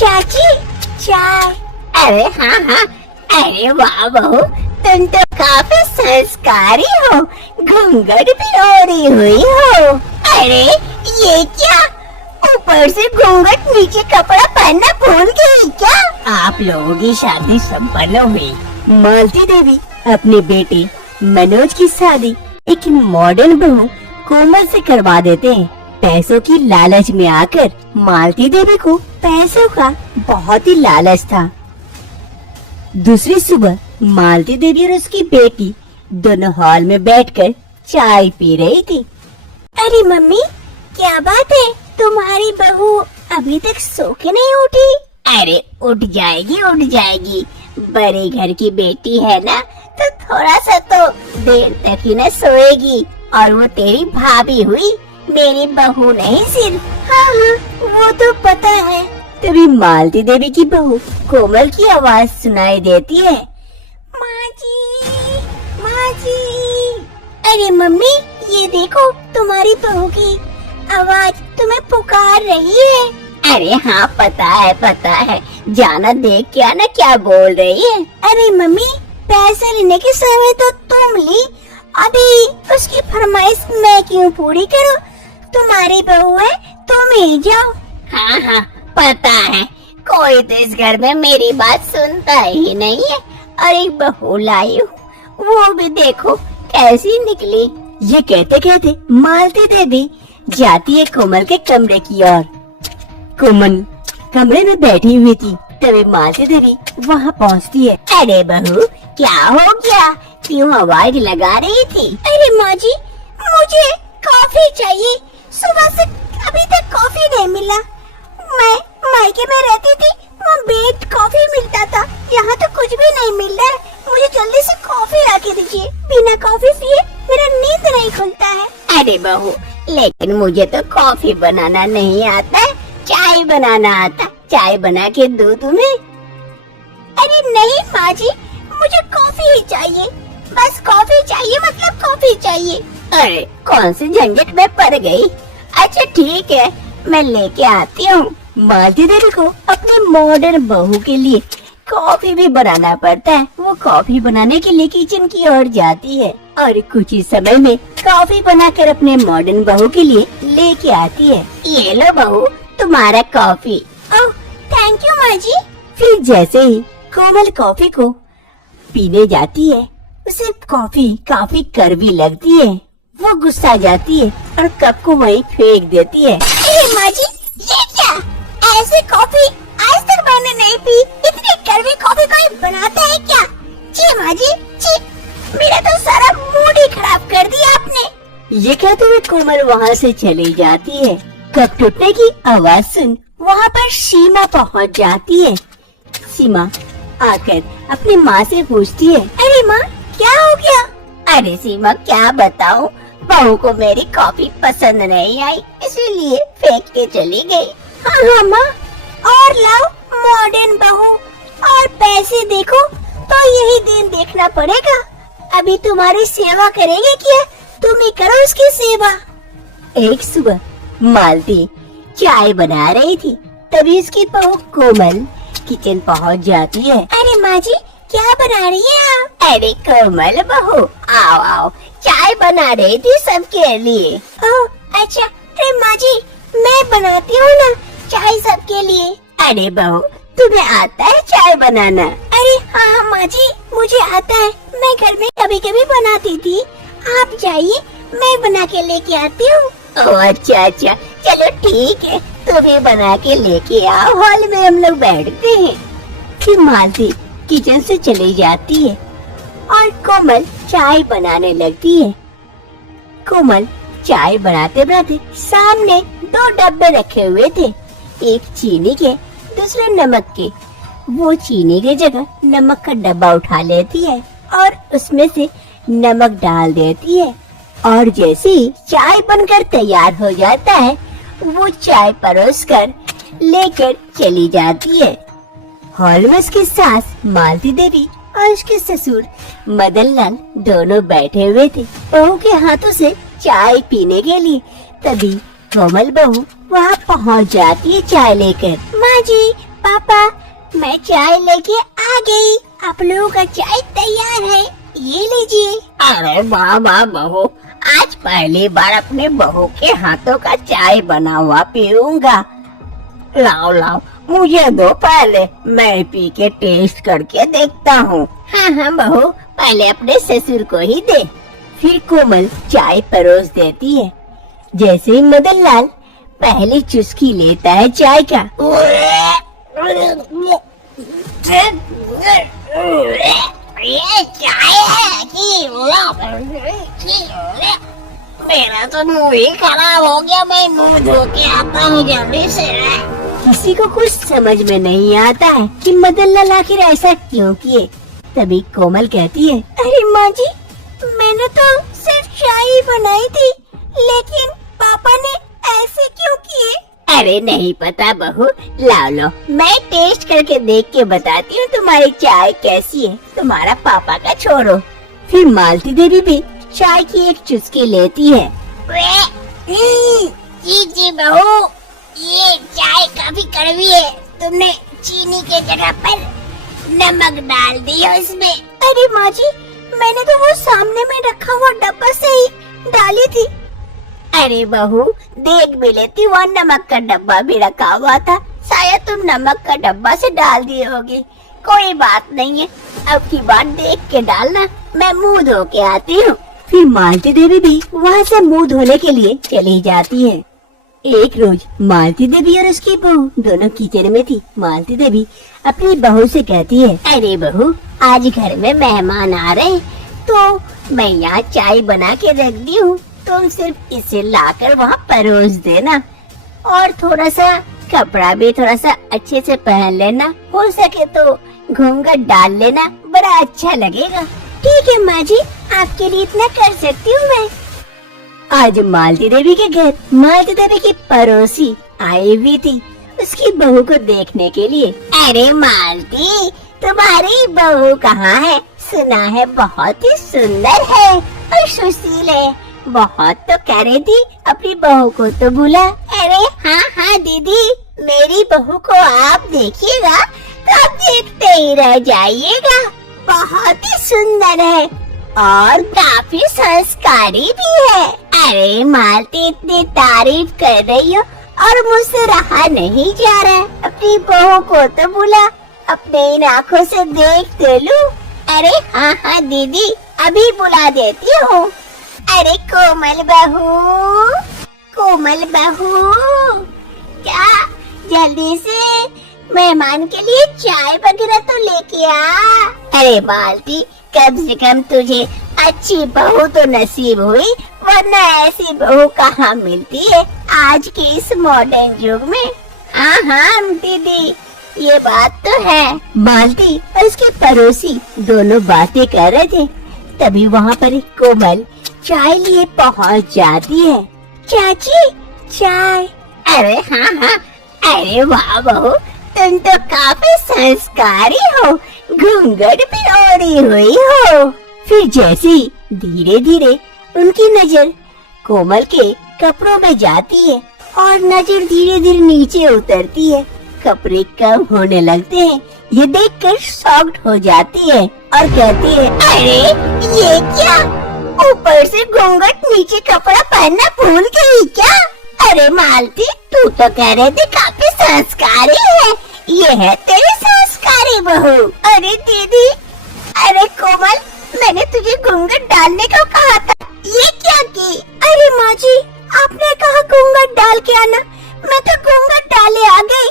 चाची चाय। अरे हाँ हाँ, अरे वाह बहू, तुम तो काफी संस्कारी हो, घूंघट भी ओढ़ी हुई हो। अरे ये क्या, ऊपर से घूंघट नीचे कपड़ा पहनना भूल गई क्या? आप लोगों की शादी संपन्न हुई। मालती देवी अपने बेटे मनोज की शादी एक मॉडर्न बहू कोमल से करवा देते हैं। पैसों की लालच में आकर मालती देवी को पैसों का बहुत ही लालच था। दूसरी सुबह मालती देवी और उसकी बेटी दोनों हॉल में बैठकर चाय पी रही थी। अरे मम्मी, क्या बात है, तुम्हारी बहू अभी तक सो के नहीं उठी? अरे उठ जाएगी, बड़े घर की बेटी है ना, तो थोड़ा सा तो देर तक ही न सोएगी। और वो तेरी भाभी हुई, मेरी बहू नहीं सिर्फ। हाँ हाँ, वो तो पता है। तभी मालती देवी की बहू कोमल की आवाज सुनाई देती है। माँ जी, माँ जी। अरे मम्मी, ये देखो तुम्हारी बहू की आवाज तुम्हें पुकार रही है। अरे हाँ पता है, जाना देख क्या ना क्या बोल रही है। अरे मम्मी, पैसे लेने के समय तो तुम ली, अभी उसकी फरमाइश मैं क्यों पूरी करूं? तुम्हारी बहू है, तुम ही जाओ। हाँ पता है, कोई तो इस घर में मेरी बात सुनता ही नहीं है। और एक बहू लाई हूँ, वो भी देखो कैसी निकली। ये कहते कहते मालती देवी जाती है कोमल के कमरे की ओर। कोमल कमरे में बैठी हुई थी, तभी मालती देवी वहाँ पहुँचती है। अरे बहू, क्या हो गया, क्यों आवाज लगा रही थी? अरे माँ जी, मुझे कॉफी चाहिए, सुबह से अभी तक कॉफी नहीं मिला। मैं मायके में रहती थी, वहाँ बेड कॉफी मिलता था, यहाँ तो कुछ भी नहीं मिल रहा है। मुझे जल्दी से कॉफी ला के दीजिए, बिना कॉफी पिए मेरा नींद नहीं खुलता है। अरे बहू, लेकिन मुझे तो कॉफी बनाना नहीं आता, चाय बनाना आता। चाय बना के दूं तुम्हें? अरे नहीं माँ जी, मुझे कॉफी ही चाहिए, बस कॉफी चाहिए, मतलब कॉफी चाहिए। अरे कौन सी झंझट में पड़ गई। अच्छा ठीक है, मैं लेके आती हूँ। मालती देवी को अपने मॉडर्न बहू के लिए कॉफी भी बनाना पड़ता है। वो कॉफी बनाने के लिए किचन की ओर जाती है और कुछ ही समय में कॉफी बनाकर अपने मॉडर्न बहू के लिए लेके आती है। ये लो बहू, तुम्हारा कॉफी। ओह, थैंक यू माँ जी। फिर जैसे ही कोमल कॉफी को पीने जाती है, उसे कॉफी काफी कड़वी लगती है। वो गुस्सा जाती है और कप को वहीं फेंक देती है। अरे माँ जी, ये क्या, ऐसे कॉफी आज तक मैंने नहीं पी। इतनी कड़वी कॉफी कोई बनाता है क्या? जी माँ जी, जी, मेरा तो सारा मूड ही खराब कर दिया आपने। ये कहते हुए कोमल वहाँ से चली जाती है। कप टूटने की आवाज सुन वहाँ पर सीमा पहुँच जाती है। सीमा आकर अपनी माँ से पूछती है, अरे माँ, क्या हो गया? अरे सीमा, क्या बताऊँ, बहू को मेरी कॉफी पसंद नहीं आई, इसीलिए फेंक के चली गई। हाँ माँ, और लाओ मॉडर्न बहू, और पैसे देखो तो यही दिन देखना पड़ेगा। अभी तुम्हारी सेवा करेंगे क्या? तुम ही करो उसकी सेवा। एक सुबह मालती चाय बना रही थी, तभी उसकी बहू कोमल किचन पहुंच जाती है। अरे माँ जी, क्या बना रही है आप? अरे कोमल बहू, आओ आओ, चाय बना रही थी सबके लिए। ओह अच्छा, अरे माँ जी, मैं बनाती हूँ ना चाय सबके लिए। अरे बहू, तुम्हें आता है चाय बनाना? अरे हाँ माँ जी, मुझे आता है, मैं घर में कभी कभी बनाती थी। आप जाइए, मैं बना के लेके आती हूँ। ओह अच्छा, चलो ठीक है, तुम्हें बना के लेके आओ, हॉल में हम लोग बैठते हैं। फिर मालती किचन से चली जाती है और कोमल चाय बनाने लगती है। कोमल चाय बनाते बनाते सामने 2 डब्बे रखे हुए थे, एक चीनी के, दूसरे नमक के। वो चीनी की जगह नमक का डब्बा उठा लेती है और उसमें से नमक डाल देती है। और जैसे ही चाय बनकर तैयार हो जाता है, वो चाय परोसकर लेकर चली जाती है। हॉल में उसकी सास मालती देवी और उसके ससुर मदन लाल दोनों बैठे हुए थे बहू के हाथों से चाय पीने के लिए। तभी कोमल बहू वहाँ पहुँच जाती है चाय लेकर। माँ जी, पापा, मैं चाय लेके आ गई। आप लोगों का चाय तैयार है, ये लीजिए। अरे वाह वाह बहू, आज पहली बार अपने बहू के हाथों का चाय बना हुआ पीऊंगा। लाओ लाओ, मुझे दो पहले, मैं पी के टेस्ट करके देखता हूँ। हाँ हाँ बहू, पहले अपने ससुर को ही दे। फिर कोमल चाय परोस देती है। जैसे ही मदन लाल पहली चुस्की लेता है चाय का, ये चाय है कि मेरा तो मुंह ही खराब हो गया, मैं मुंह धो के आता हूँ जल्दी से। किसी को कुछ समझ में नहीं आता है कि मदन लाल आखिर ऐसा क्यों किए। तभी कोमल कहती है, अरे माँ जी, मैंने तो सिर्फ चाय ही बनाई थी, लेकिन पापा ने ऐसे क्यों किए? अरे नहीं पता बहू, लाओ लो, मैं टेस्ट करके देख के बताती हूँ तुम्हारी चाय कैसी है। तुम्हारा पापा का छोड़ो। फिर मालती देवी भी चाय की एक चुस्की लेती है। जी बहू, ये चाय काफी कड़वी है, तुमने चीनी के जगह पर नमक डाल दिया इसमें। अरे माँ जी, मैंने तो वो सामने में रखा हुआ डब्बा से ही डाली थी। अरे बहू, देख भी लेती, वहाँ नमक का डब्बा भी रखा हुआ था, शायद तुम नमक का डब्बा से डाल दिए होगी। कोई बात नहीं है, अब की बार देख के डालना, मैं मुंह धो के आती हूँ। फिर मालती देवी भी वहाँ से मुंह धोने के लिए चली जाती है। एक रोज मालती देवी और उसकी बहू दोनों किचन में थी। मालती देवी अपनी बहू से कहती है, अरे बहू, आज घर में मेहमान आ रहे हैं, तो मैं यहाँ चाय बना के रख दी हूँ, तुम सिर्फ इसे लाकर वहाँ परोस देना, और थोड़ा सा कपड़ा भी थोड़ा सा अच्छे से पहन लेना, हो सके तो घूंघट डाल लेना, बड़ा अच्छा लगेगा। ठीक है माँ जी, आपके लिए इतना कर सकती हूँ मैं। आज मालती देवी के घर मालती देवी की पड़ोसी आई हुई थी उसकी बहू को देखने के लिए। अरे मालती, तुम्हारी बहू कहाँ है? सुना है बहुत ही सुंदर है और सुशील है। बहुत तो कह रही थी अपनी बहू को तो बुला। अरे हाँ हाँ दीदी, मेरी बहू को आप देखिएगा तो आप देखते ही रह जाइएगा। बहुत ही सुंदर है और काफी संस्कारी भी है। अरे मालती, इतनी तारीफ कर रही हो और मुझसे रहा नहीं जा रहा है। अपनी बहू को तो बुला, अपने इन आँखों से देख तो लूं। अरे हाँ हाँ दीदी, अभी बुला देती हूँ। अरे कोमल बहू, कोमल बहू, क्या जल्दी से मेहमान के लिए चाय वगैरह तो लेके आ। अरे मालती, कम से कम तुझे अच्छी बहू तो नसीब हुई, वरना ऐसी बहू कहाँ मिलती है आज के इस मॉडर्न युग में। हाँ हाँ दीदी, ये बात तो है। मालती और उसके पड़ोसी दोनों बातें कर रहे थे। तभी वहाँ पर एक कोमल चाय लिए पहुँच जाती है। चाची, चाय। अरे हाँ हाँ, अरे वाह बहू, तुम तो काफी संस्कारी हो, घूंघट भी ओढ़ी हुई हो। फिर जैसे ही धीरे धीरे उनकी नजर कोमल के कपड़ों में जाती है और नजर धीरे धीरे नीचे उतरती है, कपड़े कम होने लगते हैं। ये देखकर शॉक्ड हो जाती है और कहती है, अरे ये क्या, ऊपर से घूंघट नीचे कपड़ा पहनना भूल गई क्या? अरे मालती, तू तो कह रहे थे काफी संस्कारी है, ये है तेरी संस्कारी बहू। अरे दीदी, अरे कोमल, मैंने तुझे घूंघट डालने को कहा था, ये क्या की? अरे माँ जी, आपने कहा घूंघट डाल के आना, मैं तो घूंघट डाले आ गई।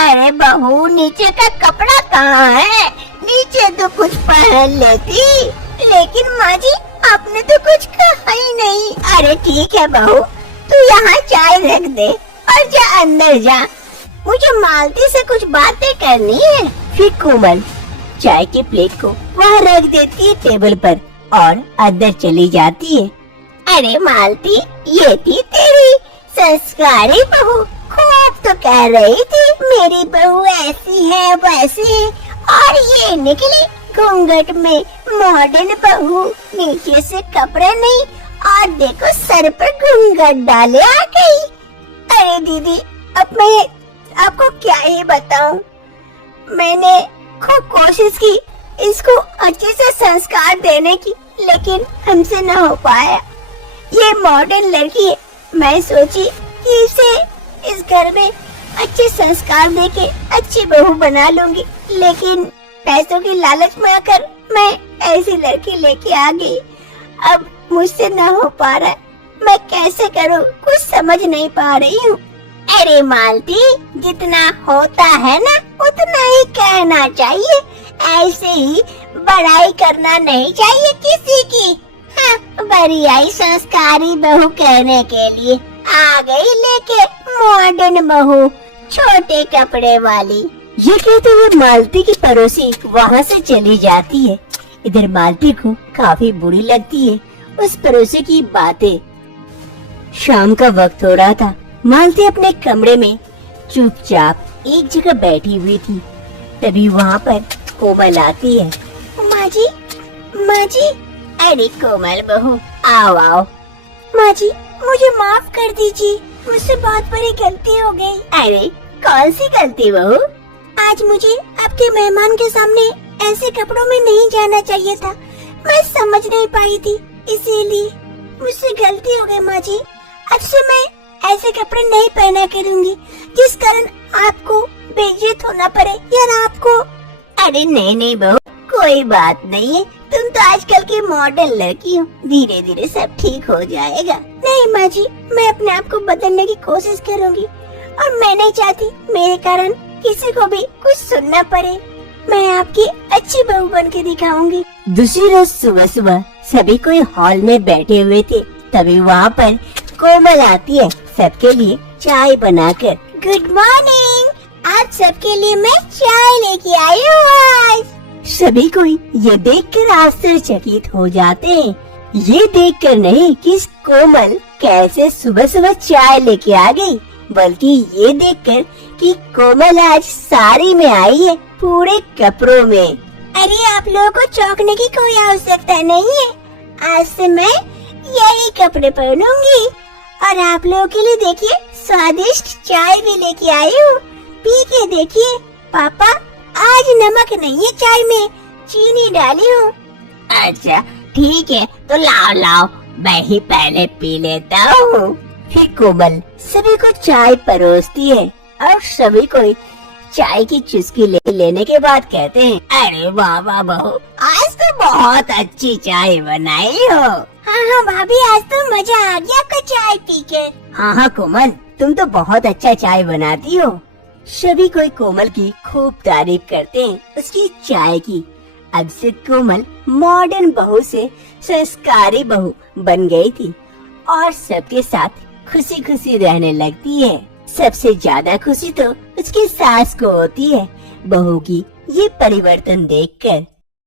अरे बहू, नीचे का कपड़ा कहाँ है? नीचे तो कुछ पहन लेती। लेकिन माँ जी, आपने तो कुछ कहा ही नहीं। अरे ठीक है बहू, तू यहाँ चाय रख दे और जा अंदर जा, मुझे मालती से कुछ बातें करनी है। फिर कोमल चाय की प्लेट को वहाँ रख देती है टेबल पर और अंदर चली जाती है। अरे मालती, ये थी तेरी संस्कारी बहू, खूब तो कह रही थी मेरी बहू ऐसी है वैसी है, और ये निकली घूंघट में मॉडर्न बहू, नीचे से कपड़े नहीं और देखो सर पर घूंघट डाले आ गई। अरे दीदी, अब मैं आपको क्या ही बताऊं, मैंने खूब कोशिश की इसको अच्छे से संस्कार देने की, लेकिन हमसे न हो पाया। ये मॉडर्न लड़की है, मैं सोची कि इसे इस घर में अच्छे संस्कार देके अच्छी बहू बना लूंगी, लेकिन पैसों की लालच में आकर मैं ऐसी लड़की लेके आ गई। अब मुझसे न हो पा रहा है, मैं कैसे करूं, कुछ समझ नहीं पा रही हूँ। अरे मालती, जितना होता है ना उतना ही कहना चाहिए, ऐसे ही बड़ाई करना नहीं चाहिए किसी की। हाँ, बड़ी आई संस्कारी बहू कहने के लिए आ गई लेके मॉडर्न बहू, छोटे कपड़े वाली। ये कहते हुए मालती की पड़ोसी वहाँ से चली जाती है। इधर मालती को काफी बुरी लगती है उस पड़ोसी की बातें। शाम का वक्त हो रहा था। मालती अपने कमरे में चुपचाप एक जगह बैठी हुई थी। तभी वहाँ पर कोमल आती है। माँ जी, माँ जी। अरे कोमल बहू, आओ आओ। माँ जी, मुझे माफ कर दीजिए, मुझसे बहुत बड़ी गलती हो गई। अरे कौन सी गलती बहू? आज मुझे आपके मेहमान के सामने ऐसे कपड़ों में नहीं जाना चाहिए था, मैं समझ नहीं पाई थी, इसीलिए मुझसे गलती हो गई। माँ जी, अब से मैं ऐसे कपड़े नहीं पहना करूँगी जिस कारण आपको बेइज्जत होना पड़े या आपको। अरे नहीं नहीं बहू, कोई बात नहीं है, तुम तो आजकल की मॉडर्न लड़की हो, धीरे धीरे सब ठीक हो जाएगा। नहीं माँ जी, मैं अपने आप को बदलने की कोशिश करूँगी और मैं नहीं चाहती मेरे कारण किसी को भी कुछ सुनना पड़े। मैं आपकी अच्छी बहू बन के दिखाऊंगी। दूसरी रोज सुबह सुबह सभी कोई हॉल में बैठे हुए थे। तभी वहाँ पर कोमल आती है सबके लिए चाय बनाकर। गुड मॉर्निंग, आज सबके लिए मैं चाय लेके आई हूँ। आज सभी कोई ये देखकर आश्चर्यचकित हो जाते हैं। ये देखकर नहीं कि कोमल कैसे सुबह सुबह चाय लेके आ गई, बल्कि ये देखकर कि कोमल आज साड़ी में आई है, पूरे कपड़ों में। अरे आप लोगों को चौंकने की कोई आवश्यकता नहीं है, आज से मैं यही कपड़े पहनूंगी और आप लोगों के लिए देखिए स्वादिष्ट चाय भी लेके आई हूँ, पी के देखिए। पापा, आज नमक नहीं है चाय में, चीनी डाली हूँ। अच्छा ठीक है, तो लाओ लाओ, मैं ही पहले पी लेता हूँ। फिर कोमल सभी को चाय परोसती है और सभी को चाय की चुस्की लेने के बाद कहते हैं, अरे वाह वाह बहू, आज तो बहुत अच्छी चाय बनाई हो। हाँ हाँ भाभी, आज तो मजा आ गया आपका चाय पी के। हाँ हाँ कोमल, तुम तो बहुत अच्छा चाय बनाती हो। सभी कोई कोमल की खूब तारीफ करते हैं उसकी चाय की। अब से कोमल मॉडर्न बहू से संस्कारी बहू बन गई थी और सबके साथ खुशी खुशी रहने लगती है। सबसे ज्यादा खुशी तो उसकी सास को होती है बहू की ये परिवर्तन देखकर।